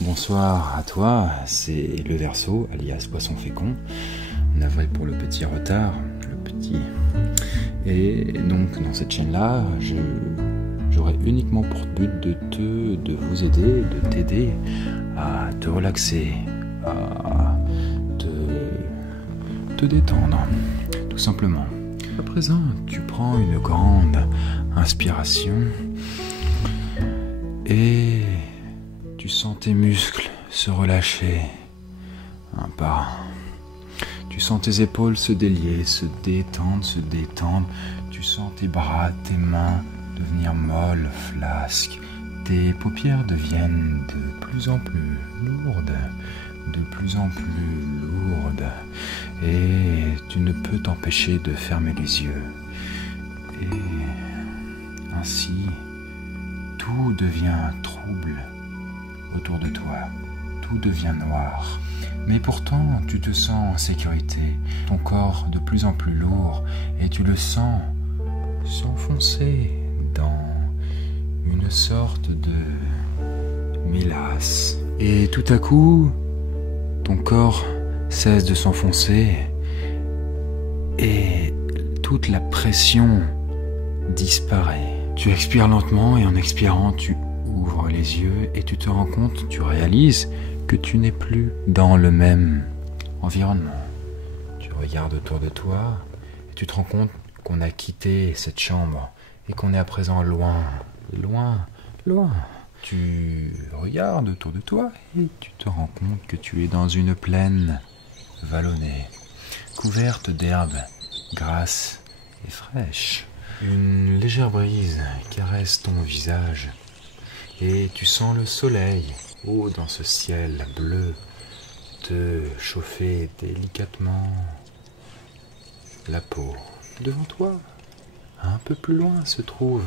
Bonsoir à toi, c'est le Verseau, alias Poisson Fécond. Navré pour le petit retard, Et donc dans cette chaîne-là, j'aurai uniquement pour but de vous aider, de t'aider à te relaxer, à te détendre, tout simplement. À présent, tu prends une grande inspiration et tu sens tes muscles se relâcher un par un. Tu sens tes épaules se délier, se détendre. Tu sens tes bras, tes mains devenir molles, flasques. Tes paupières deviennent de plus en plus lourdes. Et tu ne peux t'empêcher de fermer les yeux. Et ainsi, tout devient trouble autour de toi. Tout devient noir. Mais pourtant, tu te sens en sécurité. Ton corps de plus en plus lourd et tu le sens s'enfoncer dans une sorte de mélasse. Et tout à coup, ton corps cesse de s'enfoncer et toute la pression disparaît. Tu expires lentement et en expirant, tu ouvres les yeux et tu te rends compte, tu réalises que tu n'es plus dans le même environnement. Tu regardes autour de toi et tu te rends compte qu'on a quitté cette chambre et qu'on est à présent loin. Tu regardes autour de toi et tu te rends compte que tu es dans une plaine vallonnée, couverte d'herbes grasses et fraîches. Une légère brise caresse ton visage et tu sens le soleil haut dans ce ciel bleu te chauffer délicatement la peau. Devant toi, un peu plus loin, se trouve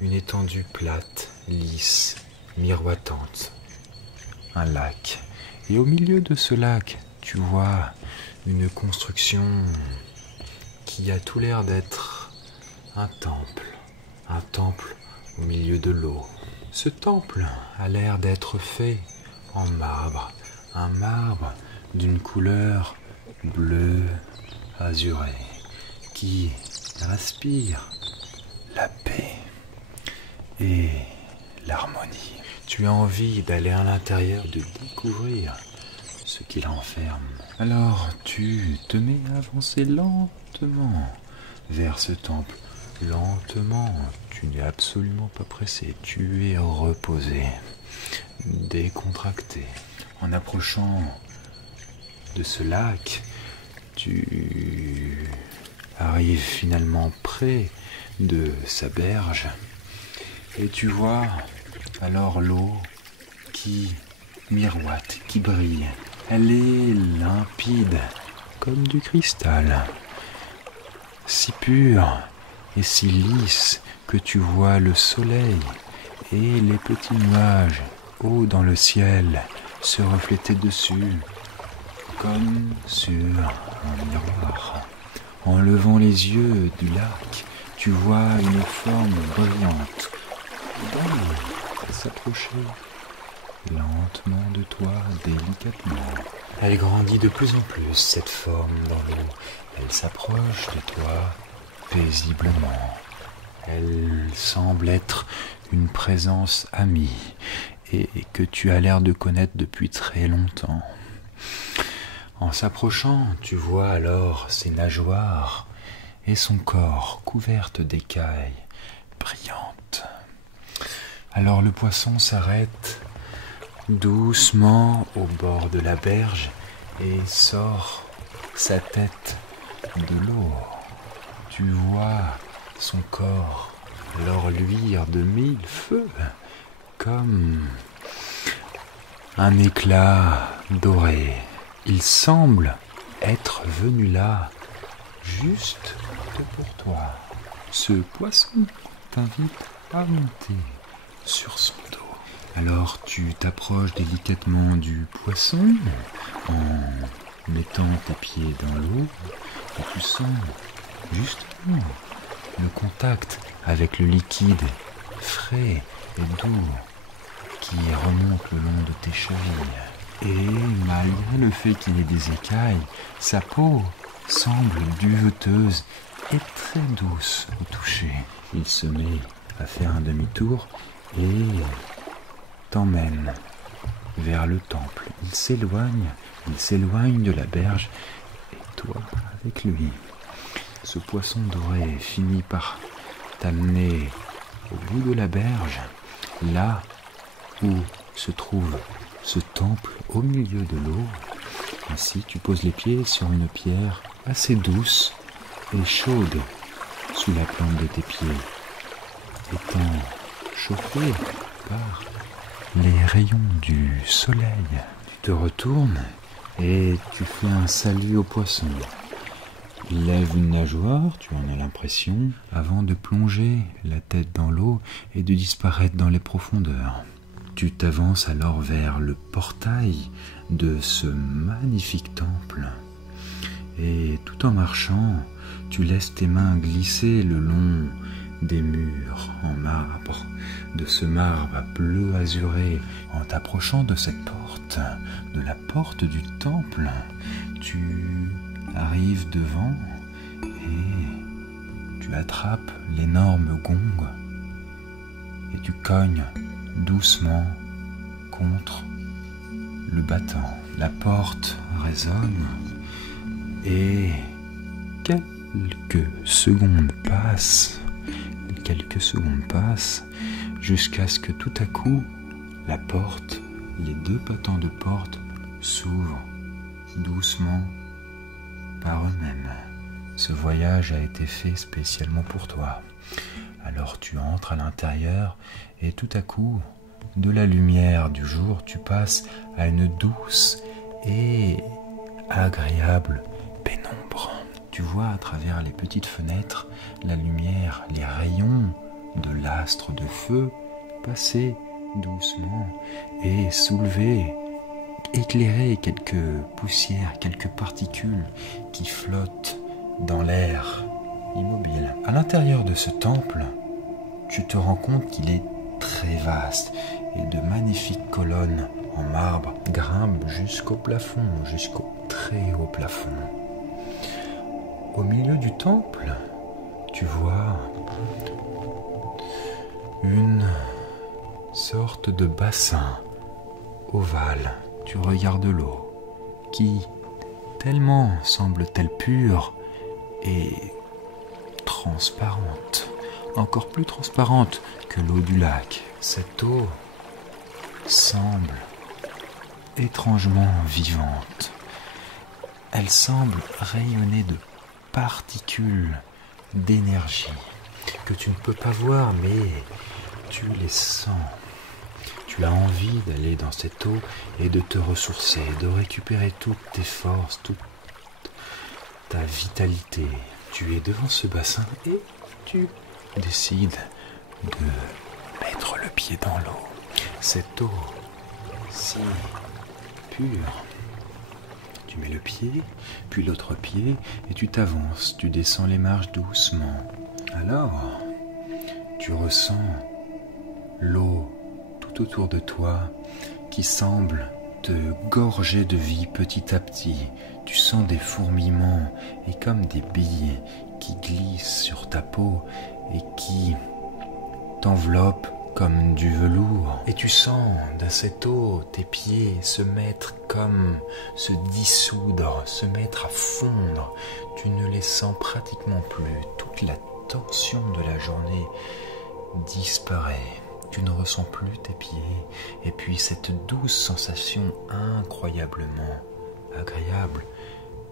une étendue plate, lisse, miroitante, un lac. Et au milieu de ce lac, tu vois une construction qui a tout l'air d'être un temple au milieu de l'eau. Ce temple a l'air d'être fait en marbre, un marbre d'une couleur bleu azuré qui inspire la paix et l'harmonie. Tu as envie d'aller à l'intérieur, de découvrir ce qu'il renferme. Alors tu te mets à avancer lentement vers ce temple. Lentement, tu n'es absolument pas pressé, tu es reposé, décontracté. En approchant de ce lac, tu arrives finalement près de sa berge et tu vois alors l'eau qui miroite, qui brille. Elle est limpide comme du cristal, si pure et si lisse que tu vois le soleil et les petits nuages haut dans le ciel se refléter dessus comme sur un miroir. En levant les yeux du lac, tu vois une forme brillante s'approcher lentement de toi, délicatement. Elle grandit de plus en plus, cette forme dans l'eau. Elle s'approche de toi paisiblement. Elle semble être une présence amie et que tu as l'air de connaître depuis très longtemps. En s'approchant, tu vois alors ses nageoires et son corps couverte d'écailles brillantes. Alors le poisson s'arrête doucement au bord de la berge et sort sa tête de l'eau. Tu vois son corps alors luire de mille feux comme un éclat doré. Il semble être venu là juste pour toi. Ce poisson t'invite à monter sur son dos. Alors tu t'approches délicatement du poisson en mettant tes pieds dans l'eau et tu sens justement le contact avec le liquide frais et doux qui remonte le long de tes chevilles. Et malgré le fait qu'il ait des écailles, sa peau semble duveteuse et très douce au toucher. Il se met à faire un demi-tour et t'emmène vers le temple. Il s'éloigne de la berge et toi avec lui. Ce poisson doré finit par t'amener au bout de la berge, là où se trouve ce temple au milieu de l'eau. Ainsi, tu poses les pieds sur une pierre assez douce et chaude sous la plante de tes pieds, étant chauffé par les rayons du soleil. Tu te retournes et tu fais un salut au poisson. Il lève une nageoire, tu en as l'impression, avant de plonger la tête dans l'eau et de disparaître dans les profondeurs. Tu t'avances alors vers le portail de ce magnifique temple. Et tout en marchant, tu laisses tes mains glisser le long des murs en marbre, de ce marbre bleu azuré. En t'approchant de cette porte, de la porte du temple, tu arrives devant et tu attrapes l'énorme gong et tu cognes doucement contre le battant. La porte résonne et quelques secondes passent jusqu'à ce que tout à coup la porte, les deux battants de porte s'ouvrent doucement par eux-mêmes. Ce voyage a été fait spécialement pour toi. Alors tu entres à l'intérieur et tout à coup, de la lumière du jour, tu passes à une douce et agréable pénombre. Tu vois à travers les petites fenêtres la lumière, les rayons de l'astre de feu passer doucement et soulever, éclairer quelques poussières, quelques particules qui flottent dans l'air immobile. À l'intérieur de ce temple, tu te rends compte qu'il est très vaste et de magnifiques colonnes en marbre grimpent jusqu'au plafond, jusqu'au très haut plafond. Au milieu du temple, tu vois une sorte de bassin ovale. Tu regardes l'eau qui tellement semble-t-elle pure et transparente, encore plus transparente que l'eau du lac. Cette eau semble étrangement vivante. Elle semble rayonner de particules d'énergie que tu ne peux pas voir, mais tu les sens. Tu as envie d'aller dans cette eau et de te ressourcer, de récupérer toutes tes forces, toute ta vitalité. Tu es devant ce bassin et tu décides de mettre le pied dans l'eau. Cette eau si pure. Tu mets le pied, puis l'autre pied, et tu t'avances, tu descends les marches doucement. Alors, tu ressens l'eau tout autour de toi qui semble te gorger de vie petit à petit. Tu sens des fourmillements et comme des billes qui glissent sur ta peau et qui t'enveloppent comme du velours. Et tu sens dans cette eau tes pieds se mettre comme se dissoudre, se mettre à fondre. Tu ne les sens pratiquement plus. Toute la tension de la journée disparaît. Tu ne ressens plus tes pieds. Et puis cette douce sensation incroyablement agréable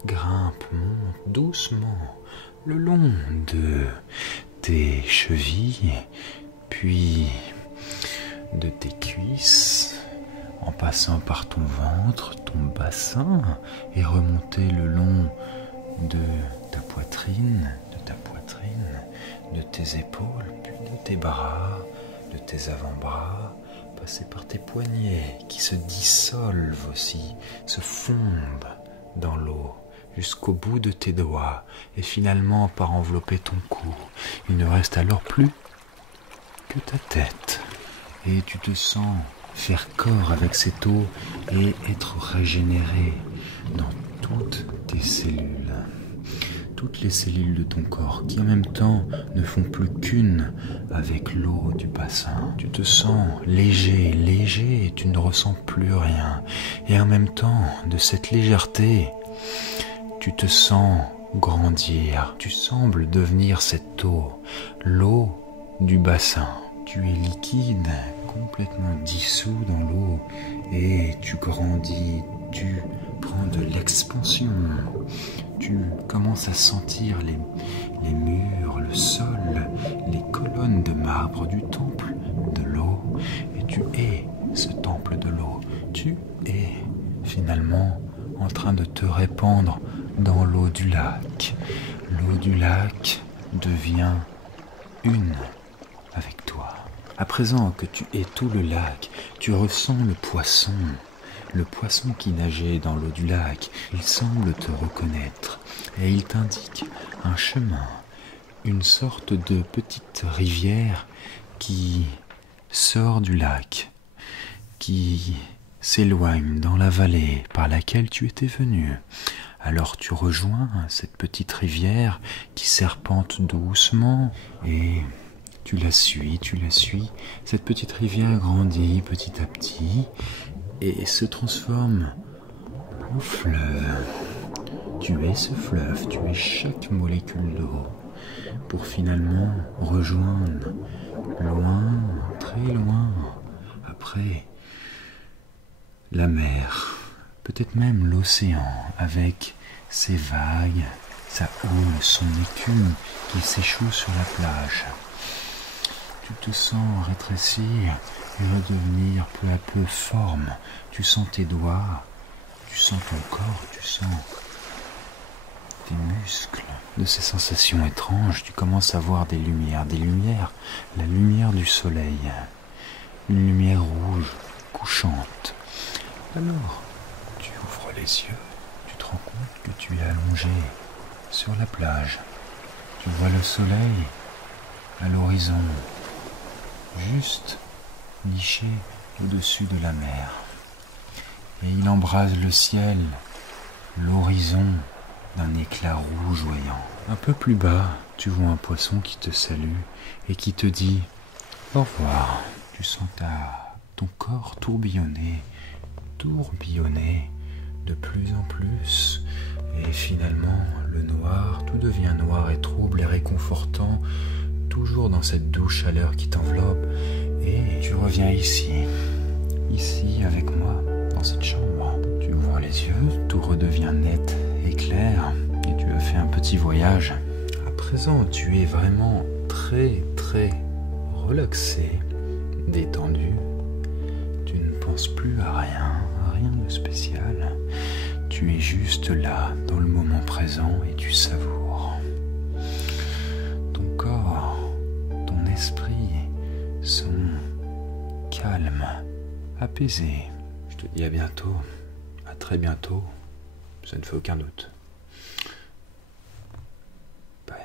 grimpe, monte doucement le long de tes chevilles, puis de tes cuisses, en passant par ton ventre, ton bassin, et remonter le long de ta poitrine, de tes épaules, puis de tes bras, de tes avant-bras, passer par tes poignets qui se dissolvent aussi, se fondent dans l'eau, jusqu'au bout de tes doigts et finalement par envelopper ton cou. Il ne reste alors plus que ta tête. Et tu te sens faire corps avec cette eau et être régénéré dans toutes tes cellules. Toutes les cellules de ton corps qui en même temps ne font plus qu'une avec l'eau du bassin. Tu te sens léger, léger et tu ne ressens plus rien. Et en même temps, de cette légèreté, tu te sens grandir. Tu sembles devenir cette eau, l'eau du bassin. Tu es liquide, complètement dissous dans l'eau et tu grandis, tu prends de l'expansion. Tu commences à sentir les murs, le sol, les colonnes de marbre du temple de l'eau. Et tu es ce temple de l'eau. Tu es finalement en train de te répandre dans l'eau du lac. L'eau du lac devient une avec toi. À présent que tu es tout le lac, tu ressens le poisson. Le poisson qui nageait dans l'eau du lac, il semble te reconnaître et il t'indique un chemin, une sorte de petite rivière qui sort du lac, qui s'éloigne dans la vallée par laquelle tu étais venu. Alors tu rejoins cette petite rivière qui serpente doucement et tu la suis. Cette petite rivière grandit petit à petit et se transforme en fleuve. Tu es ce fleuve, tu es chaque molécule d'eau pour finalement rejoindre loin, très loin, après la mer, peut-être même l'océan avec ses vagues, sa houle, son écume qui s'échoue sur la plage. Tu te sens rétrécir et redevenir peu à peu forme. Tu sens tes doigts, tu sens ton corps, tu sens tes muscles. De ces sensations étranges, tu commences à voir des lumières, la lumière du soleil, une lumière rouge, couchante. Alors, tu ouvres les yeux, tu te rends compte que tu es allongé sur la plage. Tu vois le soleil à l'horizon, juste niché au-dessus de la mer. Et il embrase le ciel, l'horizon d'un éclat rougeoyant. Un peu plus bas, tu vois un poisson qui te salue et qui te dit au revoir. Tu sens ton corps tourbillonner de plus en plus. Et finalement, le noir, tout devient noir et trouble et réconfortant, toujours dans cette douce chaleur qui t'enveloppe. Et tu reviens ici avec moi, dans cette chambre. Tu ouvres les yeux, tout redevient net et clair, et tu as fait un petit voyage. À présent, tu es vraiment très très relaxé, détendu. Tu ne penses plus à rien de spécial. Tu es juste là, dans le moment présent, et tu savoures. Ton corps, ton esprit sont calmes, apaisés. Je te dis à bientôt, à très bientôt, ça ne fait aucun doute. Bye.